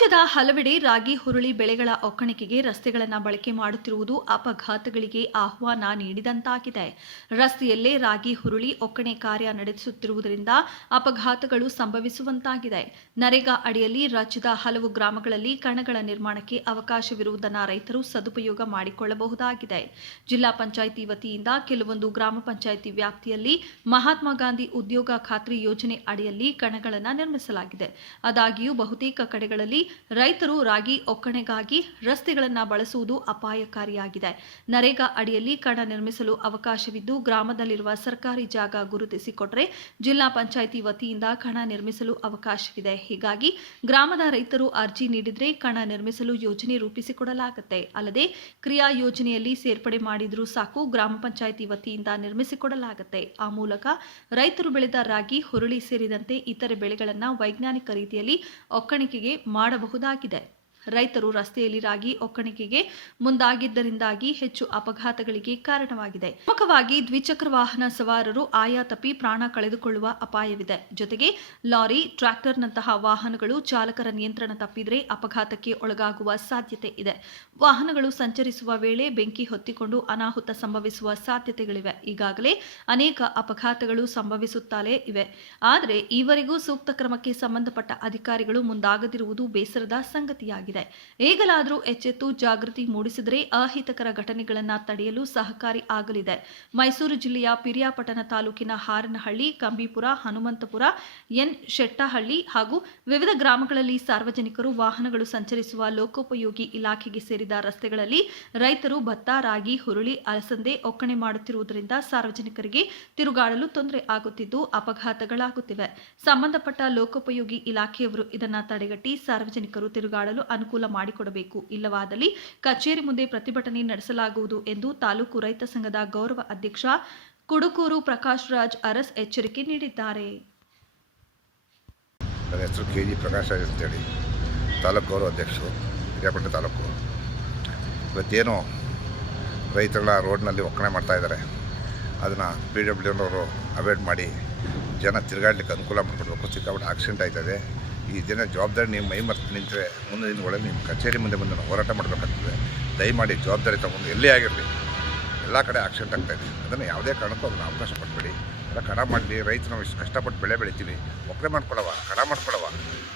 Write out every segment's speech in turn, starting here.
ರಾಜ್ಯದ ಹಲವೆಡೆ ರಾಗಿ, ಹುರುಳಿ ಬೆಳೆಗಳ ಒಕ್ಕಣಿಕೆಗೆ ರಸ್ತೆಗಳನ್ನು ಬಳಕೆ ಮಾಡುತ್ತಿರುವುದು ಅಪಘಾತಗಳಿಗೆ ಆಹ್ವಾನ ನೀಡಿದಂತಾಗಿದೆ. ರಸ್ತೆಯಲ್ಲೇ ರಾಗಿ, ಹುರುಳಿ ಒಕ್ಕಣೆ ಕಾರ್ಯ ನಡೆಸುತ್ತಿರುವುದರಿಂದ ಅಪಘಾತಗಳು ಸಂಭವಿಸುವಂತಾಗಿದೆ. ನರೇಗಾ ಅಡಿಯಲ್ಲಿ ರಾಜ್ಯದ ಹಲವು ಗ್ರಾಮಗಳಲ್ಲಿ ಕಣಗಳ ನಿರ್ಮಾಣಕ್ಕೆ ಅವಕಾಶವಿರುವುದನ್ನು ರೈತರು ಸದುಪಯೋಗ ಮಾಡಿಕೊಳ್ಳಬಹುದಾಗಿದೆ. ಜಿಲ್ಲಾ ಪಂಚಾಯಿತಿ ವತಿಯಿಂದ ಕೆಲವೊಂದು ಗ್ರಾಮ ಪಂಚಾಯಿತಿ ವ್ಯಾಪ್ತಿಯಲ್ಲಿ ಮಹಾತ್ಮ ಗಾಂಧಿ ಉದ್ಯೋಗ ಖಾತ್ರಿ ಯೋಜನೆ ಅಡಿಯಲ್ಲಿ ಕಣಗಳನ್ನು ನಿರ್ಮಿಸಲಾಗಿದೆ. ಆದಾಗ್ಯೂ ಬಹುತೇಕ ಕಡೆಗಳಲ್ಲಿ ರೈತರು ರಾಗಿ ಒಕ್ಕಣೆಗಾಗಿ ರಸ್ತೆಗಳನ್ನು ಬಳಸುವುದು ಅಪಾಯಕಾರಿಯಾಗಿದೆ. ನರೇಗಾ ಅಡಿಯಲ್ಲಿ ಕಣ ನಿರ್ಮಿಸಲು ಅವಕಾಶವಿದ್ದು ಗ್ರಾಮದಲ್ಲಿರುವ ಸರ್ಕಾರಿ ಜಾಗ ಗುರುತಿಸಿಕೊಟ್ಟರೆ ಜಿಲ್ಲಾ ಪಂಚಾಯಿತಿ ವತಿಯಿಂದ ಕಣ ನಿರ್ಮಿಸಲು ಅವಕಾಶವಿದೆ. ಹೀಗಾಗಿ ಗ್ರಾಮದ ರೈತರು ಅರ್ಜಿ ನೀಡಿದರೆ ಕಣ ನಿರ್ಮಿಸಲು ಯೋಜನೆ ರೂಪಿಸಿಕೊಡಲಾಗುತ್ತೆ. ಅಲ್ಲದೆ ಕ್ರಿಯಾ ಯೋಜನೆಯಲ್ಲಿ ಸೇರ್ಪಡೆ ಮಾಡಿದ್ರೂ ಸಾಕು ಗ್ರಾಮ ಪಂಚಾಯಿತಿ ವತಿಯಿಂದ ನಿರ್ಮಿಸಿಕೊಡಲಾಗುತ್ತೆ. ಆ ಮೂಲಕ ರೈತರು ಬೆಳೆದ ರಾಗಿ, ಹುರುಳಿ ಸೇರಿದಂತೆ ಇತರೆ ಬೆಳೆಗಳನ್ನು ವೈಜ್ಞಾನಿಕ ರೀತಿಯಲ್ಲಿ ಒಕ್ಕಣಿಕೆಗೆ ಮಾಡಬಹುದಾಗಿದೆ. ರೈತರು ರಸ್ತೆಯಲ್ಲಿ ರಾಗಿ ಒಕ್ಕಣಿಕೆಗೆ ಮುಂದಾಗಿದ್ದರಿಂದಾಗಿ ಹೆಚ್ಚು ಅಪಘಾತಗಳಿಗೆ ಕಾರಣವಾಗಿದೆ. ಪ್ರಮುಖವಾಗಿ ದ್ವಿಚಕ್ರ ವಾಹನ ಸವಾರರು ಆಯಾ ತಪ್ಪಿ ಪ್ರಾಣ ಕಳೆದುಕೊಳ್ಳುವ ಅಪಾಯವಿದೆ. ಜೊತೆಗೆ ಲಾರಿ, ಟ್ರ್ಯಾಕ್ಟರ್ನಂತಹ ವಾಹನಗಳು ಚಾಲಕರ ನಿಯಂತ್ರಣ ತಪ್ಪಿದರೆ ಅಪಘಾತಕ್ಕೆ ಒಳಗಾಗುವ ಸಾಧ್ಯತೆ ಇದೆ. ವಾಹನಗಳು ಸಂಚರಿಸುವ ವೇಳೆ ಬೆಂಕಿ ಹೊತ್ತಿಕೊಂಡು ಅನಾಹುತ ಸಂಭವಿಸುವ ಸಾಧ್ಯತೆಗಳಿವೆ. ಈಗಾಗಲೇ ಅನೇಕ ಅಪಘಾತಗಳು ಸಂಭವಿಸುತ್ತಲೇ ಇವೆ. ಆದರೆ ಈವರೆಗೂ ಸೂಕ್ತ ಕ್ರಮಕ್ಕೆ ಸಂಬಂಧಪಟ್ಟ ಅಧಿಕಾರಿಗಳು ಮುಂದಾಗದಿರುವುದು ಬೇಸರದ ಸಂಗತಿಯಾಗಿದೆ. ಈಗಲಾದರೂ ಎಚ್ಚೆತ್ತು, ಜಾಗೃತಿ ಮೂಡಿಸಿದರೆ ಅಹಿತಕರ ಘಟನೆಗಳನ್ನು ತಡೆಯಲು ಸಹಕಾರಿ ಆಗಲಿದೆ. ಮೈಸೂರು ಜಿಲ್ಲೆಯ ಪಿರಿಯಾಪಟ್ಟಣ ತಾಲೂಕಿನ ಹಾರನಹಳ್ಳಿ, ಕಂಬಿಪುರ, ಹನುಮಂತಪುರ, ಎನ್ ಶೆಟ್ಟಹಳ್ಳಿ ಹಾಗೂ ವಿವಿಧ ಗ್ರಾಮಗಳಲ್ಲಿ ಸಾರ್ವಜನಿಕರು ವಾಹನಗಳು ಸಂಚರಿಸುವ ಲೋಕೋಪಯೋಗಿ ಇಲಾಖೆಗೆ ಸೇರಿದ ರಸ್ತೆಗಳಲ್ಲಿ ರೈತರು ಭತ್ತ, ರಾಗಿ, ಹುರುಳಿ, ಅಲಸಂದೆ ಒಕ್ಕಣೆ ಮಾಡುತ್ತಿರುವುದರಿಂದ ಸಾರ್ವಜನಿಕರಿಗೆ ತಿರುಗಾಡಲು ತೊಂದರೆ ಆಗುತ್ತಿದ್ದು ಅಪಘಾತಗಳಾಗುತ್ತಿವೆ. ಸಂಬಂಧಪಟ್ಟ ಲೋಕೋಪಯೋಗಿ ಇಲಾಖೆಯವರು ಇದನ್ನು ತಡೆಗಟ್ಟಿ ಸಾರ್ವಜನಿಕರು ತಿರುಗಾಡಲು ಅನುಕೂಲ ಮಾಡಿಕೊಡಬೇಕು. ಇಲ್ಲವಾದಲ್ಲಿ ಕಚೇರಿ ಮುಂದೆ ಪ್ರತಿಭಟನೆ ನಡೆಸಲಾಗುವುದು ಎಂದು ತಾಲೂಕು ರೈತ ಸಂಘದ ಗೌರವ ಅಧ್ಯಕ್ಷ ಕುಡುಕೂರು ಪ್ರಕಾಶ್ ರಾಜ್ ಅರಸ್ ಎಚ್ಚರಿಕೆ ನೀಡಿದ್ದಾರೆ. ನನ್ನ ಹೆಸರು ಕೆ ಜಿ ಪ್ರಕಾಶ್ ರಾಜ್ ಅಂತೇಳಿ. ತಾಲೂಕು ಗೌರವ ಅಧ್ಯಕ್ಷರು, ಹಿರಿಯಾಪಟ್ಟಣ ತಾಲೂಕು. ಇವತ್ತೇನು ರೈತರನ್ನ ರೋಡ್ನಲ್ಲಿ ಒಕ್ಕಣೆ ಮಾಡ್ತಾಯಿದ್ದಾರೆ ಅದನ್ನು ಪಿ ಡಬ್ಲ್ಯೂ ಅವರು ಅವಾಯ್ಡ್ ಮಾಡಿ ಜನ ತಿರುಗಾಡ್ಲಿಕ್ಕೆ ಅನುಕೂಲ ಮಾಡಿಕೊಡ್ಬೇಕು. ಸಿಕ್ಕಾಪಟ್ಟೆ ಆಕ್ಸಿಡೆಂಟ್ ಆಯ್ತದೆ. ಈ ದಿನ ಜವಾಬ್ದಾರಿ ನೀವು ಮೈ ಮರ್ತು ನಿಂತರೆ ಮುಂದಿನ ದಿನಗಳಲ್ಲಿ ನಿಮ್ಮ ಕಚೇರಿ ಮುಂದೆ ಬಂದು ಹೋರಾಟ ಮಾಡಬೇಕಾಗ್ತದೆ. ದಯಮಾಡಿ ಜವಾಬ್ದಾರಿ ತೊಗೊಂಡು ಎಲ್ಲೇ ಆಗಿರಲಿ, ಎಲ್ಲ ಕಡೆ ಆಕ್ಸಿಡೆಂಟ್ ಆಗ್ತಾಯಿದೆ ಅದನ್ನು ಯಾವುದೇ ಕಾರಣಕ್ಕೂ ಅದನ್ನು ಅವಕಾಶ ಕೊಡಬೇಡಿ ಎಲ್ಲ ಕಡ ಮಾಡಲಿ, ರೈತರು ನಾವು ಇಷ್ಟು ಕಷ್ಟಪಟ್ಟು ಬೆಳೆ ಬೆಳಿತೀವಿ. ಒಕ್ಕಣೆ ಮಾಡ್ಕೊಳವ ಕಡ ಮಾಡ್ಕೊಳವ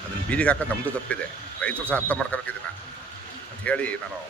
ಅದನ್ನು ಬೀದಿಗೆ ಹಾಕೋದು ನಮ್ಮದು ತಪ್ಪಿದೆ. ರೈತರು ಸಹ ಅರ್ಥ ಮಾಡ್ಕೊಬೇಕಿದ್ದೀನ ಅಂತ ಹೇಳಿ ನಾನು